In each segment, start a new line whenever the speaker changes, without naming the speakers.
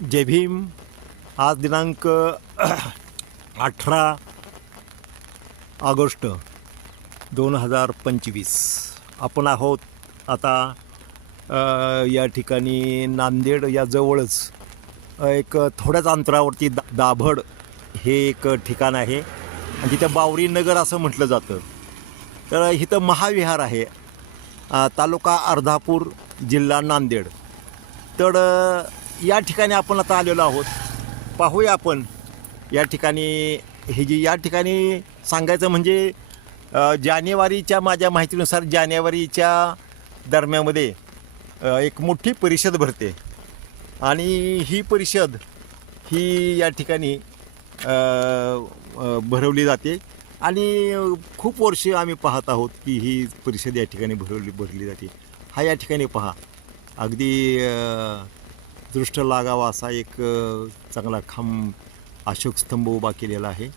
जय भीम. आज दिनांक अठरा ऑगस्ट दोन हजार पंचवीस. आपण आहोत आता या ठिकाणी नांदेड या जवळच एक थोड्याच अंतरावरती दा दाभड हे एक ठिकाण आहे. आणि तिथं बावरी नगर असं म्हटलं जातं. तर इथं महाविहार आहे. तालुका अर्धापूर जिल्हा नांदेड. तर या ठिकाणी आपण आता आलेलो आहोत. पाहूया आपण या ठिकाणी हे जी या ठिकाणी सांगायचं म्हणजे जानेवारीच्या माझ्या माहितीनुसार जानेवारीच्या दरम्यामध्ये एक मोठी परिषद भरते. आणि ही परिषद ही या ठिकाणी भरवली जाते. आणि खूप वर्षे आम्ही पाहत आहोत की ही परिषद या ठिकाणी भरवली भरली जाते. हा या ठिकाणी पहा. अगदी दृष्ट लागावा असा एक चांगला खांब अशोक स्तंभ उभा केलेला आहे.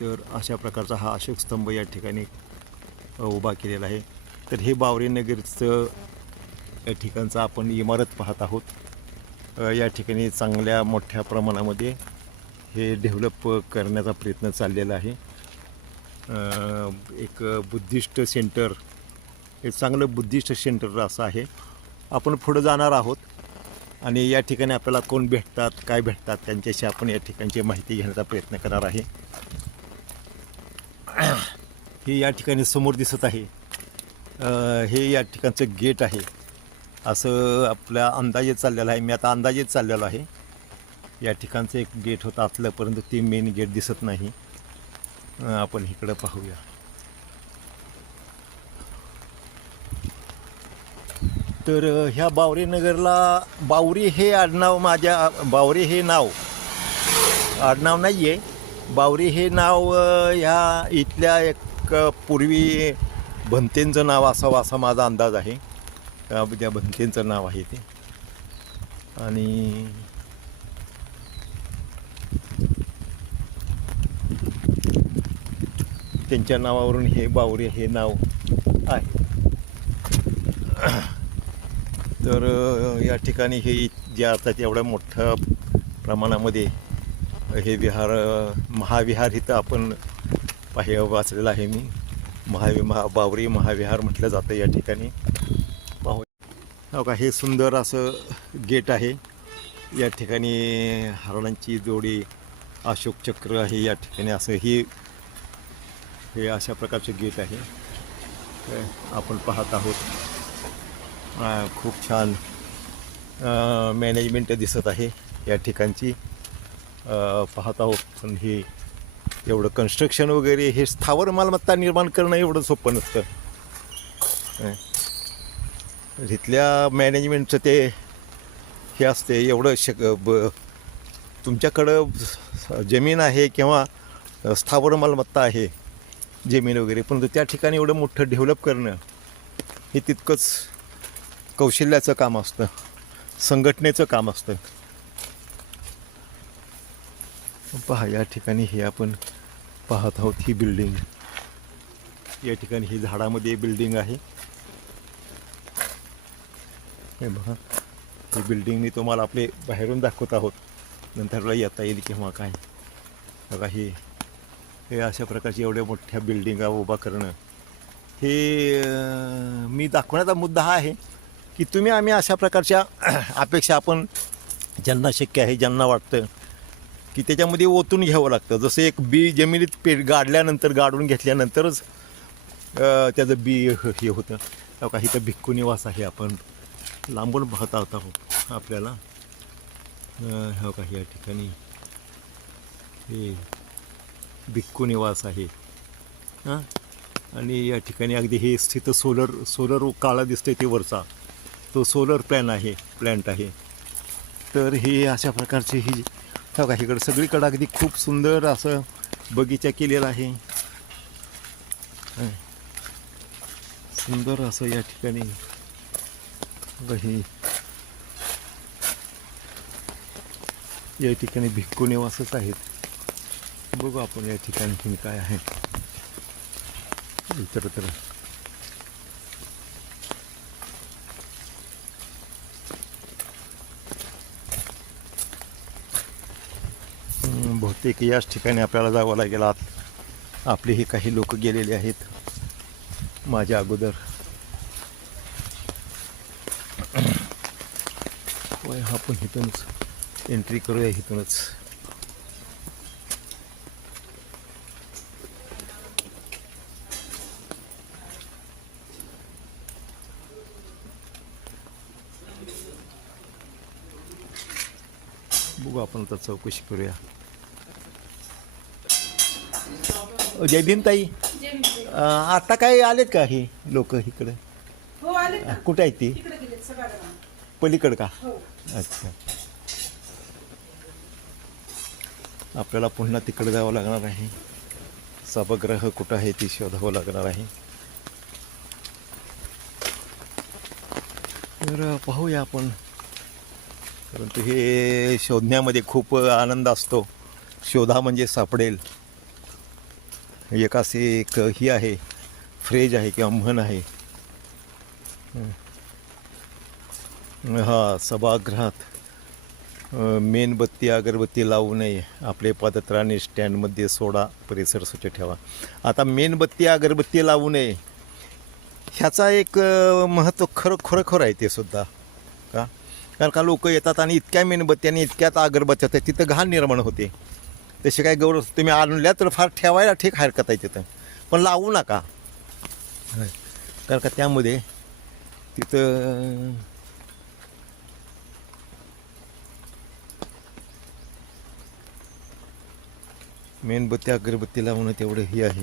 तर अशा प्रकारचा हा अशोक स्तंभ या ठिकाणी उभा केलेला आहे. तर हे बावरेनगरचं या ठिकाणचं आपण इमारत पाहत आहोत. या ठिकाणी चांगल्या मोठ्या प्रमाणामध्ये हे डेव्हलप करण्याचा प्रयत्न चाललेला आहे. एक बुद्धिस्ट सेंटर हे चांगलं बुद्धिस्ट सेंटर असं आहे. आपण पुढं जाणार आहोत. आणि या ठिकाणी आपल्याला कोण भेटतात काय भेटतात त्यांच्याशी आपण या ठिकाणची माहिती घेण्याचा प्रयत्न करणार आहे. हे या ठिकाणी समोर दिसत आहे. हे या ठिकाणचं गेट आहे. असं आपल्या अंदाजे चाललेलं आहे. मी आता अंदाजेच चाललेलो आहे. या ठिकाणचं एक गेट होतं. असलं परंतु ते मेन गेट दिसत नाही. आपण इकडं पाहूया. तर ह्या बावरी नगरला बावरी हे आडनाव माझ्या बावरी हे नाव. आडनाव नाही आहे बावरी हे नाव ह्या इथल्या एक पूर्वी भंतेंचं नाव असावं असा माझा अंदाज आहे. त्या त्या भंतेंचं नाव आहे ते. आणि त्यांच्या नावावरून हे बावरी हे नाव आहे. तर या ठिकाणी हे जे अर्थात एवढ्या मोठ्या प्रमाणामध्ये हे विहार महाविहार इथं आपण पाहि वाचलेलं आहे मी. महावि महा बावरी महाविहार म्हटलं जातं या ठिकाणी. पाहू. हो का हे सुंदर असं गेट आहे. या ठिकाणी हरणांची जोडी अशोक चक्र आहे या ठिकाणी. असं ही हे अशा प्रकारचे गेट आहे. आपण पाहत आहोत. खूप छान मॅनेजमेंट दिसत आहे या ठिकाणची. पाहत आहोत पण हे एवढं कन्स्ट्रक्शन वगैरे हे स्थावर मालमत्ता निर्माण करणं एवढं सोपं नसतं. तिथल्या मॅनेजमेंटचं ते हे असते एवढं शक ब तुमच्याकडं जमीन आहे किंवा स्थावर मालमत्ता आहे जमीन वगैरे परंतु त्या ठिकाणी एवढं मोठं डेव्हलप करणं हे तितकंच कौशल्याचं काम असतं. संघटनेचं काम असतं. पहा या ठिकाणी हे आपण पाहत आहोत ही बिल्डिंग. या ठिकाणी ही झाडामध्ये बिल्डिंग आहे. हे बघा ही बिल्डिंग मी तुम्हाला आपले बाहेरून दाखवत आहोत. नंतरला येता येईल किंवा काय. बघा ही हे अशा प्रकारची एवढ्या मोठ्या बिल्डिंगा उभा करणं. हे मी दाखवण्याचा मुद्दा हा आहे. की तुम्ही आम्ही अशा प्रकारच्या अपेक्षा आपण ज्यांना शक्य आहे ज्यांना वाटतं की त्याच्यामध्ये ओतून घ्यावं लागतं. जसं एक बी जमिनीत पे गाडल्यानंतर गाडून घेतल्यानंतरच त्याचं बी हे होतं. हो का भिक्खू निवास आहे. आपण लांबून पाहत आहोत आहोत आपल्याला. हो का या ठिकाणी हे भिक्खू निवास आहे. हां? आणि या ठिकाणी अगदी हे स्थित सोलर सोलर काळा दिसतंय ते वरचा. तो सोलर प्लॅन आहे प्लॅन्ट आहे. तर हे अशा प्रकारचे ही बघा इकडं सगळीकडं अगदी खूप सुंदर असं बगीचा केलेला आहे. सुंदर असं या ठिकाणी या ठिकाणी भिक्कू निवासच आहेत. बघू आपण या ठिकाणी काय आहे. इतरत्र बहुतेक याच ठिकाणी आपल्याला जावं लागेल. आत आपलेही काही लोक गेलेले आहेत. माझ्या अगोदर. होय आपण इथूनच. एंट्री करूया इथूनच. बघू आपण आता चौकशी करूया. जय भीम ताई अ, आता काय आलेत का हे लोक इकडे?
हो आले ना.
कुठे आहेत ती?
तिकडे गेले सगळ्या
पलीकडं का?
हो.
अच्छा. आपल्याला पुन्हा तिकडे जावं लागणार आहे. सभागृह कुठं आहे ती शोधावं लागणार आहे. तर पाहूया आपण. परंतु हे शोधण्यामध्ये खूप आनंद असतो. शोधा म्हणजे सापडेल. म्हणजे एक असे एक ही आहे फ्रेज आहे किंवा म्हण आहे. हा सभागृहात मेणबत्ती अगरबत्ती लावू नये. आपले पादत्राणे स्टँडमध्ये सोडा परिसर स्वच्छ ठेवा. आता मेणबत्ती अगरबत्ती लावू नये. ह्याचा एक महत्त्व खरं खरोखर आहे ते सुद्धा. का? कारण का लोक येतात आणि इतक्या मेणबत्ती आणि इतक्यात अगरबत्त्या तिथं घाण निर्माण होते. तसे काय गौरव तुम्ही आणल्या तर फार ठेवायला ठीक हरकत आहे तिथं. पण लावू नका. कारण का त्यामध्ये तिथं मेणबत्ती अगरबत्ती लावणं तेवढं हे आहे.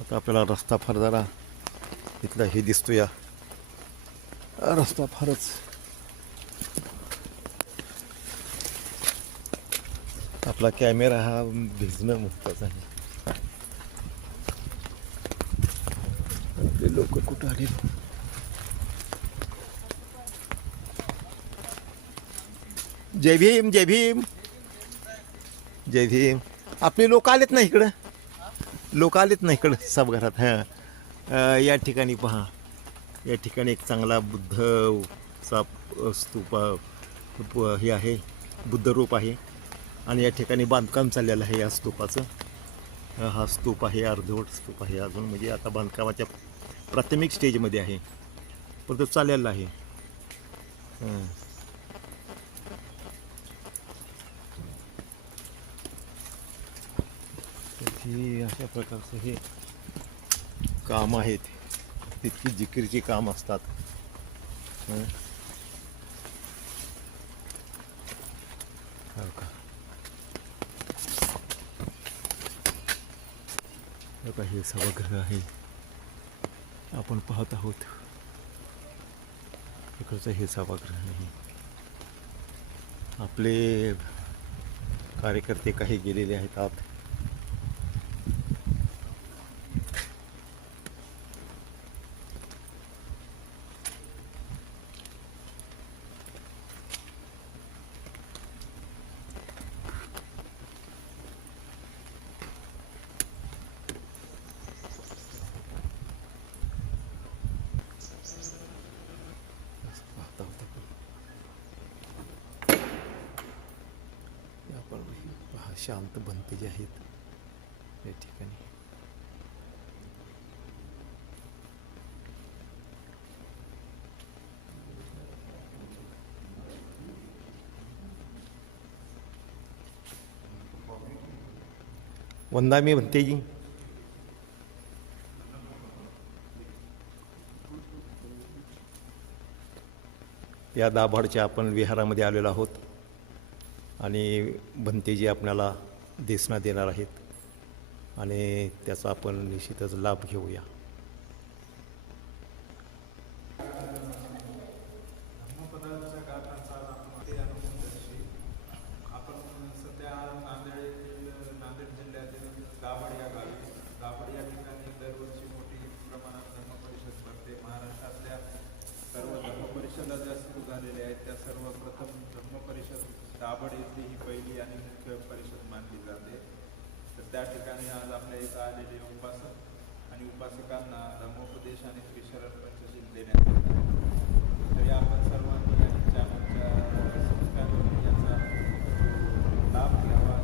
आता आपल्याला रस्ता फार जरा इथला हे दिसतो या रस्ता फारच आपला कॅमेरा हा भिजणं मुक्तच आहे आपले लोक कुठं आले जय भीम जय भीम. जय भीम. आपले लोक आलेत ना इकडं? लोक आलेत ना इकडं सभागृहात हां. या ठिकाणी पहा. या ठिकाणी एक चांगला बुद्धचा सा स्तूप हे आहे. बुद्धरूप आहे. आणि या ठिकाणी बांधकाम चाललेलं आहे या स्तूपाचं. हा स्तूप आहे अर्धवट स्तूप आहे अजून. म्हणजे आता बांधकामाच्या प्राथमिक स्टेजमध्ये आहे. पण तो चाललेला आहे. तर ही अशा प्रकारचं हे काम आहेत तितकी जिकिरीची काम असतात हं. हो का हे पहा, हे सभागृह आहे. आपण पाहत आहोत. इकडचं हे सभागृह आहे आपले कार्यकर्ते काही गेलेले आहेत. आत पाहता होता हे आपण पहा शांत बनते जे आहेत या ठिकाणी वंदा मी म्हणते जी या दाभाडच्या आपण विहारामध्ये आलेलो आहोत. आणि भंतेजी आपल्याला देसना देणार आहेत. आणि त्याचा आपण निश्चितच लाभ घेऊया.
तर त्या ठिकाणी आज आपल्या इथं आलेले उपासक आणि उपासकांना धर्मोपदेश आणि विशरण पंचशील देण्यात आले तरी आपण सर्वांनी यांच्या आमच्या लाभ घ्यावा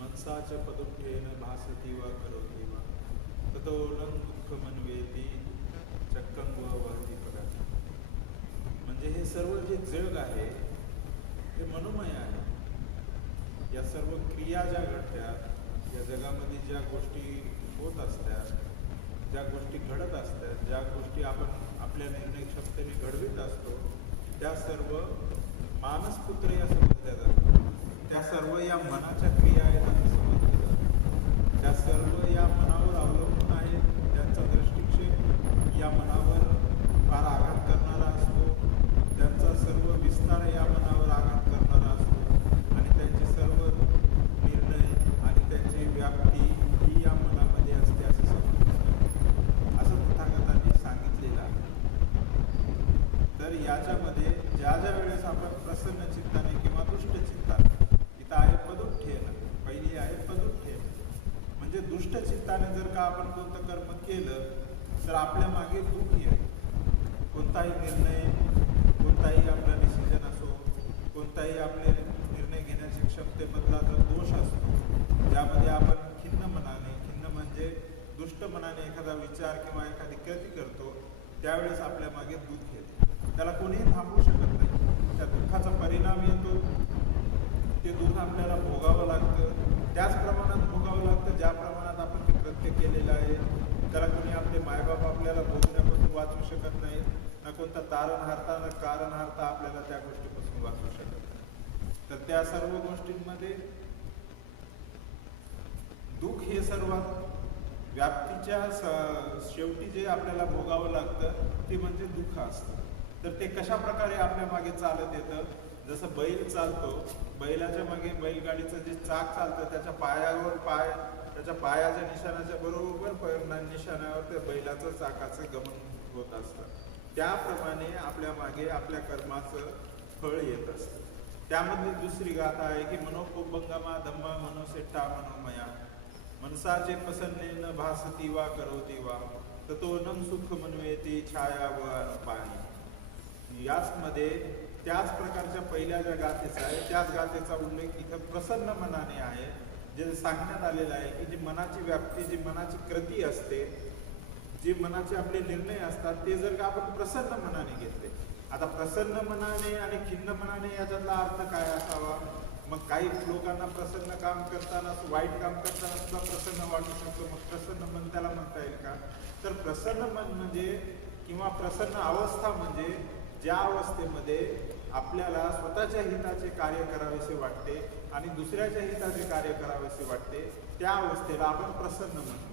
मनसा च पदुभ्येन भासती वा करोति. वा दुःख मनवेती ती व वहती म्हणजे हे सर्व जे जग आहे हे मनोमय आहे. या सर्व क्रिया ज्या घडतात या जगामध्ये ज्या गोष्टी होत असतात ज्या गोष्टी घडत असतात ज्या गोष्टी आपण आपल्या निर्णय क्षमतेने घडवीत असतो त्या सर्व मानसपुत्र या समजल्या जातात त्या सर्व या मनाच्या क्रिया आहेत असं समजलं जातं त्या सर्व या मनावर अवलंबून आहेत त्यांचा दृष्टिक्षेप या मनावर फार आघात करणारा असतो त्यांचा सर्व विस्तार या मनावर आघात करणारा असतो आणि त्यांचे सर्व निर्णय आणि त्यांची व्याप्ती ही या मनामध्ये असते असं समजलं असं तथागतांनी सांगितलेलं आहे तर याच्यामध्ये ज्या ज्या वेळेस आपण प्रसन्न चित्ताने किंवा दुष्ट चित्ताने इथं आहे पदुठ्ठेन पहिली आहे पदुठ्ठेन म्हणजे दुष्ट चित्ताने जर का आपण कोणतं कर्म केलं तर आपल्या मागे दुःख येईल कोणताही निर्णय कोणताही आपला डिसिजन असो कोणताही आपले निर्णय घेण्याच्या क्षमतेमधला जर दोष असतो ज्यामध्ये आपण खिन्न मनाने खिन्न म्हणजे दुष्ट उपचार किंवा एखादी कृती करतो त्यावेळेस आपल्या मागे दुःख येते त्याला कोणीही थांबवू शकत नाही. त्या दुःखाचा परिणाम येतो. ते दुःख आपल्याला भोगावं लागतं. त्याच प्रमाणात भोगावं लागतं ज्या प्रमाणात आपण ते कृत्य केलेलं आहे. त्याला कोणी आपले मायबाप आपल्याला भोगण्यापासून वाचू शकत नाही. ना कोणता तारण हारता ना कारण हारता आपल्याला त्या गोष्टीपासून वाचू शकत नाही. तर त्या सर्व गोष्टींमध्ये दुःख हे सर्वात व्याप्त स- शेवटी जे आपल्याला भोगावं लागतं ते म्हणजे दुःख असतं. तर ते कशा प्रकारे आपल्या मागे चालत येतं? जसं बैल चालतो बैलाच्या मागे बैलगाडीचं जे चाक चालतं त्याच्या पायावर पाय त्याच्या पायाच्या निशाणाच्या बरोबर निशाणावर निशाण्यावर त्या बैलाचं चाकाचं गमन होत असतं. त्याप्रमाणे आपल्या मागे आपल्या कर्माचं फळ येत असतं. त्यामध्ये दुसरी गाथा आहे की मनोकोबंगमा धम्मा मनोसेठा मनोमया मनसाचे प्रसन्नेन भासती वा करोती वा ततो सुख मनवेती छाया व पाणी. याचमध्ये त्याच प्रकारच्या पहिल्या ज्या गाथेचा आहे त्याच गाथेचा उल्लेख इथं प्रसन्न मनाने आहे. जे सांगण्यात आलेलं आहे की जी मनाची व्याप्ती जी मनाची कृती असते जे मनाचे आपले निर्णय असतात ते जर का आपण प्रसन्न मनाने घेतले. आता प्रसन्न मनाने आणि खिन्न मनाने याच्यातला अर्थ काय असावा? मग काही लोकांना प्रसन्न काम करताना वाईट काम करताना सुद्धा प्रसन्न वाटू शकतो. मग प्रसन्न मन त्याला म्हणता येईल का? तर प्रसन्न मन म्हणजे किंवा प्रसन्न अवस्था म्हणजे ज्या अवस्थेमध्ये आपल्याला स्वतःच्या हिताचे कार्य करावेसे वाटते आणि दुसऱ्याच्या हिताचे कार्य करावेसे वाटते त्या अवस्थेला आपण प्रसन्न म्हणतो.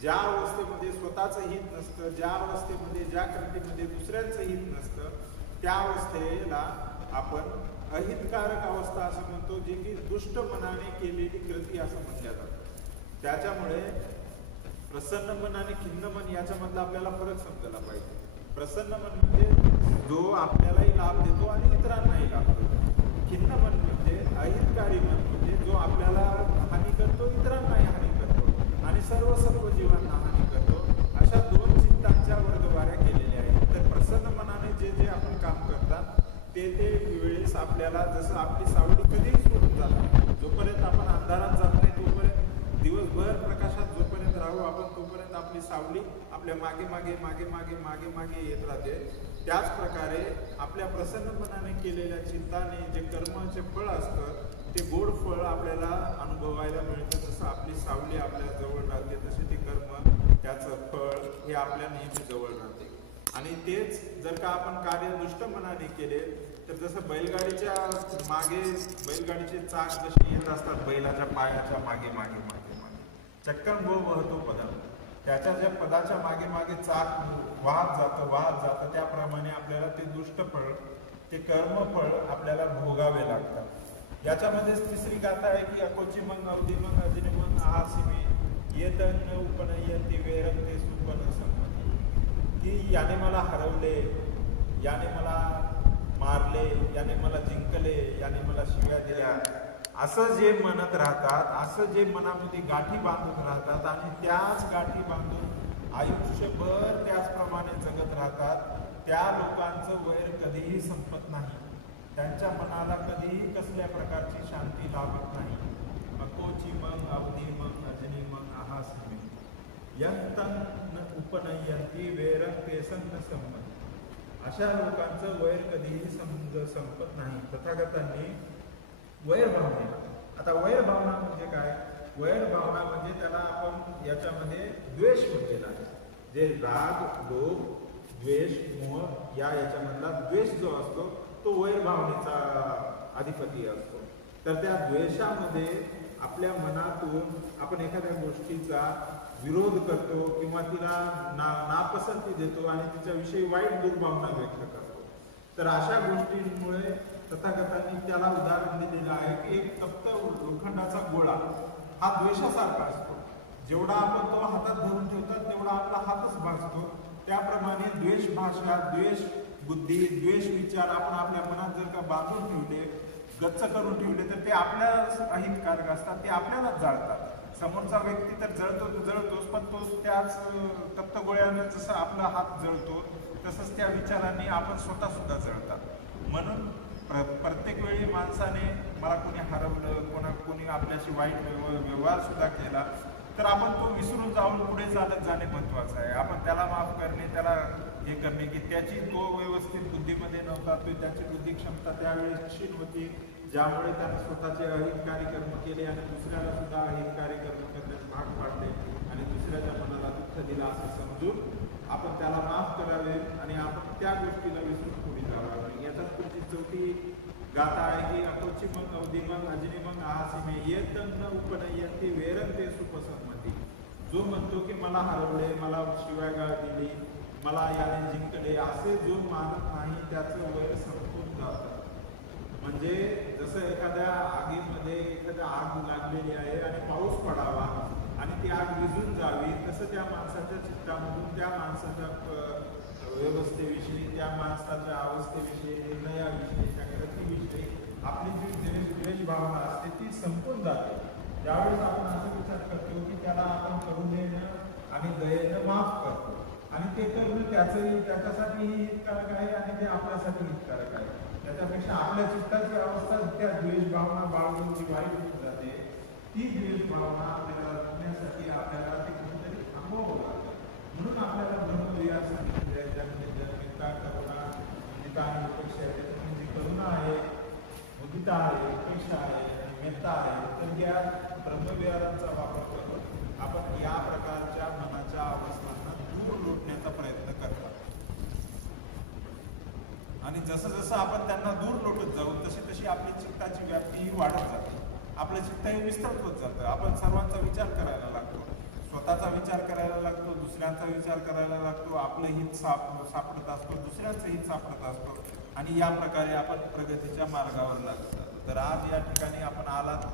ज्या अवस्थेमध्ये स्वतःचं हित नसतं ज्या अवस्थेमध्ये ज्या कृतीमध्ये दुसऱ्यांचं हित नसतं त्या अवस्थेला आपण अहितकारक अवस्था असं म्हणतो जे की दुष्ट मनाने केलेली कृती असं म्हटल्या जातं त्याच्यामुळे प्रसन्न मन आणि खिन्न मन याच्यामधला आपल्याला फरक समजायला पाहिजे. प्रसन्न मन म्हणजे जो आपल्यालाही लाभ देतो आणि इतरांनाही लाभ देतो. खिन्न मन म्हणजे अहितकारी मन म्हणजे जो आपल्याला हानी करतो इतरांनाही हानी करतो आणि सर्व सर्व जीवांना हानी करतो. अशा दोन चित्तांच्या वर्गवाऱ्या केलेल्या आहेत. तर प्रसन्न मनाने जे जे आपण काम करतात ते ते आपल्याला जसं आपली सावली कधीही सोडून जात जोपर्यंत आपण अंधारात जात नाही तोपर्यंत दिवसभर प्रकाशात जोपर्यंत राहू आपण तोपर्यंत आपली सावली आपल्या मागे मागे मागे मागे मागे मागे येत राहते. त्याच प्रकारे आपल्या प्रसन्न मनाने केलेल्या चिंताने जे कर्माचे फळ असतं ते गोड फळ आपल्याला अनुभवायला मिळतं. जसं आपली सावली आपल्या जवळ राहते तसे ते कर्म त्याचं फळ हे आपल्या नेहमी जवळ राहते. आणि तेच जर का आपण कार्य दुष्ट मनाने केले तर जसं बैलगाडीच्या मागे बैलगाडीचे चाक जसे येत असतात बैलाच्या पायाच्या मागे मागे मागे मागे. चक्कर गो वहतो पदा त्याच्या ज्या पदाच्या मागे मागे चाक वाहत जातं वाहत जातं त्याप्रमाणे आपल्याला ते दुष्टफळ ते कर्मफळ आपल्याला भोगावे लागतात. याच्यामध्येच तिसरी गाथा आहे की अकोची मन अवधी मग अजिने मग आहासिमी येतन उपनयती वेरंते सुपन संमती की याने मला हरवले याने मला मारले याने मला जिंकले याने मला शिव्या दिल्या. असं जे म्हणत राहतात असं जे मनामध्ये गाठी बांधून राहतात आणि त्याच गाठी बांधून आयुष्यभर त्याचप्रमाणे जगत राहतात त्या लोकांचं वैर कधीही संपत नाही. त्यांच्या मनाला कधीही कसल्या प्रकारची शांती लाभत नाही. अकोची मग अवधी मग अजनी मग आहास यंत उपनयंती वेरंते संत संमत. अशा लोकांचं वैर कधीही समज संपत नाही. तथागतांनी वैर भावना. आता वैर भावना म्हणजे काय? वैर भावना म्हणजे त्याला आपण याच्यामध्ये द्वेष म्हटलेला आहे जे राग लोभ द्वेष मोह या याच्यामधला द्वेष जो असतो तो वैर भावनेचा अधिपती असतो. तर त्या द्वेषामध्ये आपल्या मनातून आपण एखाद्या गोष्टीचा विरोध करतो किंवा तिला ना नापसंती देतो आणि तिच्याविषयी वाईट दुर्भावना व्यक्त करतो. तर अशा गोष्टींमुळे तथागतांनी त्याला उदाहरण दिलेलं आहे की एक तप्त लोखंडाचा गोळा हा द्वेषासारखा असतो. जेवढा आपण तो हातात धरून ठेवतात तेवढा आपला हातच भासतो. त्याप्रमाणे द्वेष भाषा द्वेष बुद्धी द्वेष विचार आपण आपल्या मनात जर का बांधून ठेवले गच्च करून ठेवले तर ते आपल्यालाच अहितकारक असतात ते आपल्यालाच जाळतात. समोरचा व्यक्ती तर जळतो जळतोच पण तो त्याच तप्त गोळ्यानं जसं आपला हात जळतो तसंच त्या विचारांनी आपण स्वतः सुद्धा जळतात. म्हणून प्र प्रत्येक वेळी माणसाने मला कोणी हरवलं कोणा कोणी आपल्याशी वाईट व्यव व्यवहार सुद्धा केला तर आपण तो विसरून जाऊन पुढे चालत जाणे महत्त्वाचं आहे. आपण त्याला माफ करणे त्याला हे करणे की त्याची तो व्यवस्थित बुद्धीमध्ये नव्हता तो त्याची बुद्धी क्षमता त्यावेळेस क्षीण होती. ज्यामुळे त्याने स्वतःचे रहित कार्यक्रम केले आणि दुसऱ्याला सुद्धा अहितकारी कार्यक्रम करण्यास भाग पाडले आणि दुसऱ्याच्या मनाला दुःख दिला असं समजून आपण त्याला माफ करावे आणि आपण त्या गोष्टीला विसरून पुढे जावे. याच्यात तुमची चौथी गाथा आहे की अकोची मग अवधी मग अजनी मग आहासिमे येत न उपनयंती वेरंते सुपसंमती. जो म्हणतो की मला हरवले मला शिवागाळ दिली मला याने जिंकले असे जो मानत नाही त्याचं वय म्हणजे जसं एखाद्या आगीमध्ये एखाद्या आग लागलेली आहे आणि पाऊस पडावा आणि ती आग विझून जावी तसं त्या माणसाच्या चित्तामधून त्या माणसाच्या व्यवस्थेविषयी त्या माणसाच्या अवस्थेविषयी निर्णयाविषयी त्या कृतीविषयी आपली जी द्वेष भावना असते ती संपून जाते. त्यावेळेस आपण असा विचार करतो की त्याला आपण करून देणं आणि दयेनं माफ करतो आणि ते करणं त्याचंही त्याच्यासाठीही हितकारक आहे आणि ते आपल्यासाठी हितकारक आहे. त्याच्यापेक्षा आपल्या चित्ताची अवस्था त्या द्वेष भावना बाळगून जी वाईट होत जाते ती द्वेष भावना आपल्याला रोखण्यासाठी आपल्याला ते कुठेतरी थांबवावं लागतं. म्हणून आपल्याला ब्रह्मविहार सांगितले ज्यामध्ये जन्मिता करुणा मुदिता आणि उपेक्षा आहे म्हणजे करुणा आहे मुदिता आहे उपेक्षा आहे मेहता आहे. तर या ब्रह्मविहारांचा वापर करून आपण या प्रकारच्या मनाच्या अवस्था दूर लोटण्याचा प्रयत्न करतात आणि जसं जसं आपण त्यांना दूर लोटत जाऊ तशी तशी आपली चित्ताची व्याप्ती ही वाढत जाते. आपलं चित्त हे विस्तृत होत जातं. आपण सर्वांचा विचार करायला लागतो. स्वतःचा विचार करायला लागतो दुसऱ्यांचा विचार करायला लागतो. आपलं हित साप सापडत असतो दुसऱ्यांचं हित सापडत असतो. आणि या प्रकारे आपण प्रगतीच्या मार्गावर लागतो तर आज या ठिकाणी आपण आलात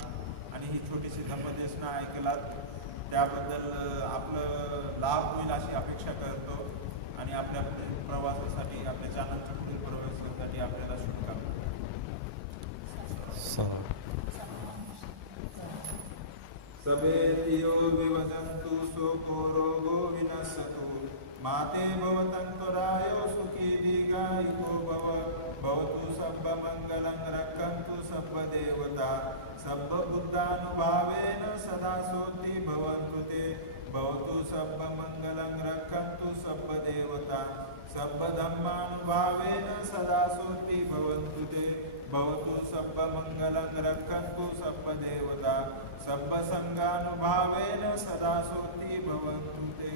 आणि ही छोटीशी धम्मदेशना ऐकलात. त्याबद्दल आपलं लाभ होईल अशी अपेक्षा करतो. आणि आपल्या प्रवासासाठी आपल्या चॅनलच्या पुढील आपल्याला शुभकामना सभेतियो विवदन्तु शोको रोगो विनश्यतु माते भवतन्तुरायो सुखी दीर्घायुको भव। भवतु सर्वमङ्गलं रक्षन्तु सर्वदेवता। सर्वबुद्धानुभावेन सदा सोति भवन्तु ते। भवतु सर्वमङ्गलं रक्षन्तु सर्वदेवता। सर्वधर्मानुभावेन सदा सोति भवन्तु ते। भवतु सर्वमङ्गलं रक्षन्तु सर्वदेवता। सर्वसङ्गानुभावेन सदा सोति भवन्तु ते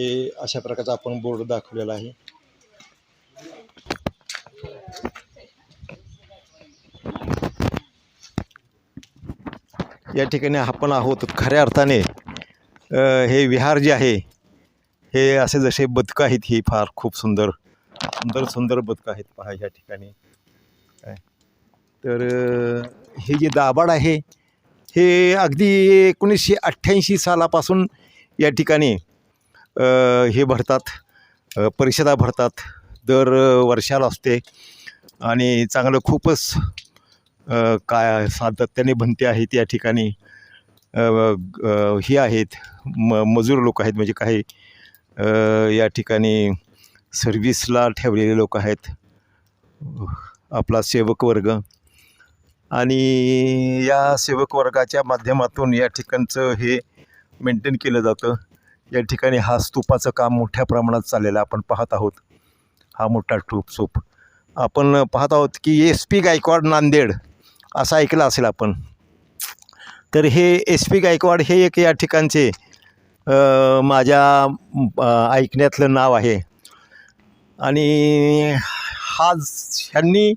हे अशा प्रकारचा आपण बोर्ड दाखवलेला आहे. या ठिकाणी आपण आहोत खऱ्या अर्थाने हे विहार जे आहे हे असे जसे बदकं आहेत ही फार खूप सुंदर सुंदर सुंदर बदकं आहेत पहा या ठिकाणी. काय? तर हे जे दाभाड आहे हे अगदी एकोणीसशे अठ्ठ्याऐंशी सालापासून या ठिकाणी हे भरतात. परिषदा भरतात. दर वर्षाला असते. आणि चांगलं खूपच काय सातत्याने भंते आहेत या ठिकाणी. ही आहेत. म मजूर लोक आहेत. म्हणजे काही या ठिकाणी सर्व्हिसला ठेवलेले लोक आहेत. आपला सेवक वर्ग. आणि या सेवक वर्गाच्या माध्यमातून या ठिकाणचं हे मेंटेन केलं जातं. या ठिकाणी हा स्तूपाचं काम मोठ्या प्रमाणात चाललेलं आपण पाहत आहोत. हा मोठा टूप स्तूप. आपण पाहत आहोत की एस पी गायकवाड नांदेड असं ऐकलं असेल आपण. तर हे एस पी गायकवाड हे एक या ठिकाणचे माझ्या ऐकण्यातलं नाव आहे. आणि हा ह्यांनी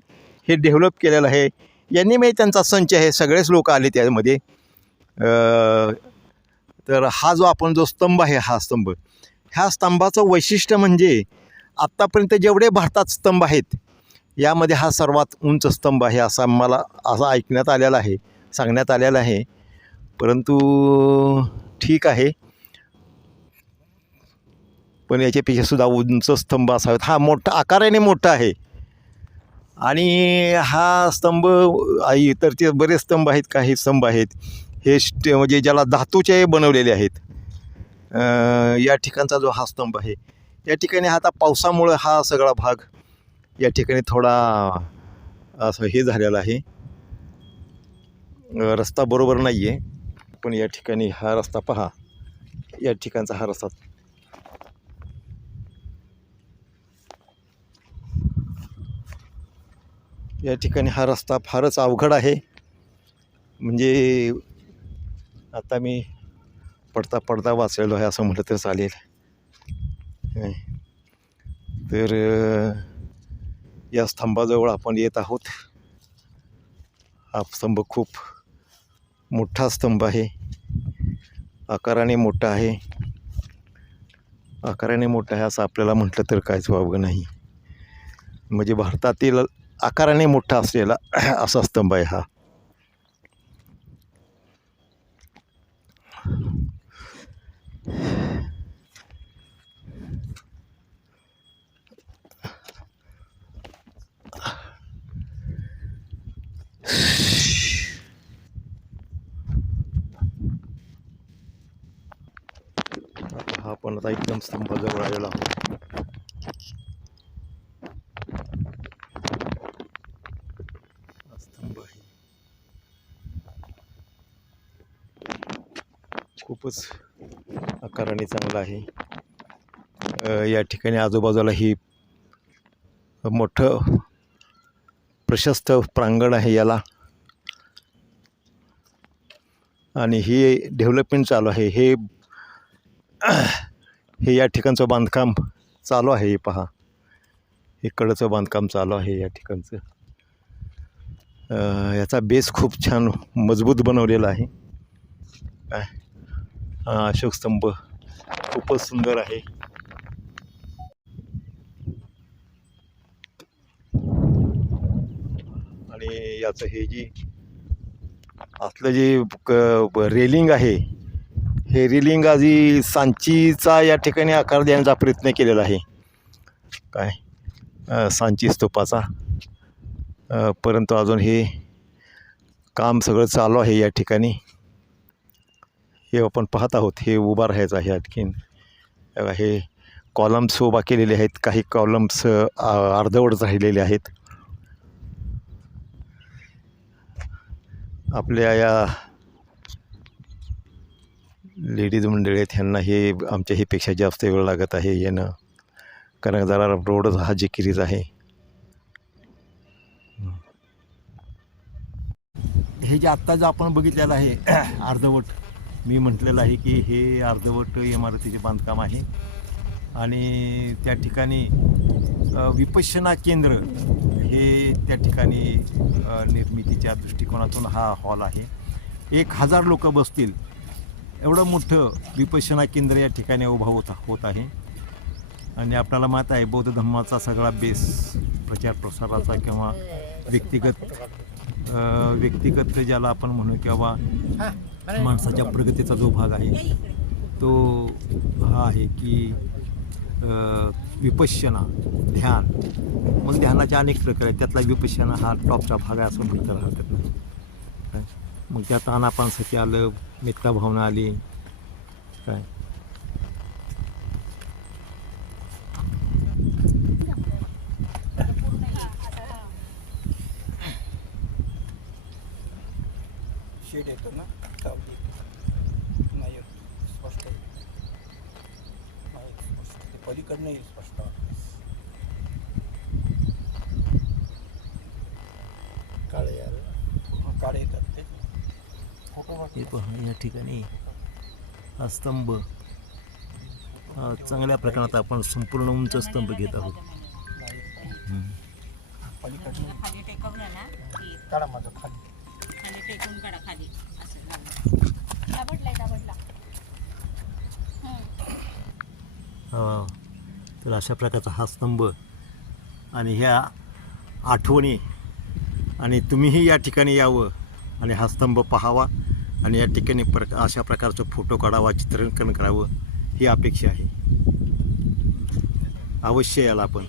हे डेव्हलप केलेलं आहे. यांनी म्हणजे त्यांचा संच आहे. सगळेच लोक आले त्यामध्ये. तर हा जो आपण जो स्तंभ आहे हा स्तंभ. ह्या स्तंभाचं वैशिष्ट्य म्हणजे आत्तापर्यंत जेवढे भारतात स्तंभ आहेत यामध्ये हा सर्वात उंच स्तंभ आहे असा मला असा ऐकण्यात आलेला आहे सांगण्यात आलेला आहे. परंतु ठीक आहे. पण याच्यापेक्षा सुद्धा उंच स्तंभ असावेत. हा मोठा आकाराने मोठा आहे. आणि हा स्तंभ इतरचे बरेच स्तंभ आहेत काही स्तंभ आहेत. हे स्ट म्हणजे ज्याला धातूचे बनवलेले आहेत या ठिकाणचा जो हा स्तंभ आहे या ठिकाणी आता पावसामुळं हा सगळा भाग या ठिकाणी थोडा असं हे झालेला आहे. रस्ता बरोबर नाही आहे पण या ठिकाणी हा रस्ता पहा. या ठिकाणचा हा रस्ता. या ठिकाणी हा रस्ता फारच अवघड आहे. म्हणजे आता मी पडता पडता वाचलेलो आहे असं म्हटलं तर चालेल. तर या स्तंभाजवळ आपण येत आहोत. हा स्तंभ खूप मोठा स्तंभ आहे. आकाराने मोठा आहे. आकाराने मोठा आहे असं आपल्याला म्हटलं तर काहीच वावगं नाही. म्हणजे भारतातील आकाराने मोठा असलेला असा स्तंभ आहे हा. हा पण आता एकदम स्तंभाजवळ आलेला आहोत हा स्तंभ आहे खूपच आकाराने चांगलं आहे. या ठिकाणी आजूबाजूला ही मोठं प्रशस्त प्रांगण आहे याला. आणि ही डेव्हलपमेंट चालू आहे. हे हे या ठिकाणचं बांधकाम चालू आहे. हे पहा. हे कडचं बांधकाम चालू आहे या ठिकाणचं. याचा बेस खूप छान मजबूत बनवलेला आहे. अशोकस्तंभ अशोक स्तंभ खूपच सुंदर आहे. आणि याचं हे जी असलं जे क रेलिंग आहे हे रेलिंग आधी सांचीचा या ठिकाणी आकार देण्याचा प्रयत्न केलेला आहे. काय? सांची स्तूपाचा. परंतु अजून हे काम सगळं चालू आहे या ठिकाणी. हे आपण पाहत आहोत. हे उभा राहायचं आहे आणखीन. हे कॉलम्स उभा केलेले आहेत. काही कॉलम्स अर्धवट राहिलेले आहेत. आपल्या या लेडीज मंडळी आहेत ह्यांना हे आमच्या हेपेक्षा जास्त वेळ लागत आहे येणं. कारण जरा रोड हा जिकिरीच आहे. हे जे आत्ता जे आपण बघितलेलं आहे अर्धवट मी म्हटलेलं आहे की हे अर्धवट इमारतीचे बांधकाम आहे. आणि त्या ठिकाणी विपश्यना केंद्र हे त्या ठिकाणी निर्मितीच्या दृष्टिकोनातून हा हॉल आहे. एक हजार लोक बसतील. एवढं मोठं विपश्यना केंद्र या ठिकाणी उभा होत होत आहे. आणि आपल्याला माहीत आहे बौद्ध धर्माचा सगळा बेस प्रचार प्रसाराचा किंवा व्यक्तिगत व्यक्तिगत ज्याला आपण म्हणू किंवा माणसाच्या प्रगतीचा जो भाग आहे तो हा आहे की विपश्यना ध्यान. मग ध्यानाचे अनेक प्रकार आहेत. त्यातला विपश्यना हा टॉपचा भाग आहे असं म्हणता हरकत नाही काय? मग त्यात अनापानसती आलं मित्ता भावना आली. काय?
शेड येतो ना सावली नाही येत. स्पष्ट येईल नाही येत स्पष्ट ते पलीकडनं येईल स्पष्ट. काळे यार. काळे येतात ते. फोटो
हे पहा या ठिकाणी हा स्तंभ. हा चांगल्या प्रकारात आपण संपूर्ण उंच स्तंभ घेत आहोत.
खाली टेकवलं ना की
काढा माझं खाली.
खाली टेकून काढा खाली. असं झालं. दाबडलाय दाबडला
हा. तर अशा प्रकारचा हा स्तंभ आणि ह्या आठवणी आणि तुम्हीही या ठिकाणी यावं आणि हा स्तंभ पाहावा आणि या ठिकाणी प्रक अशा प्रकारचं फोटो काढावा चित्रीकरण करावं ही अपेक्षा आहे. अवश्य याला आपण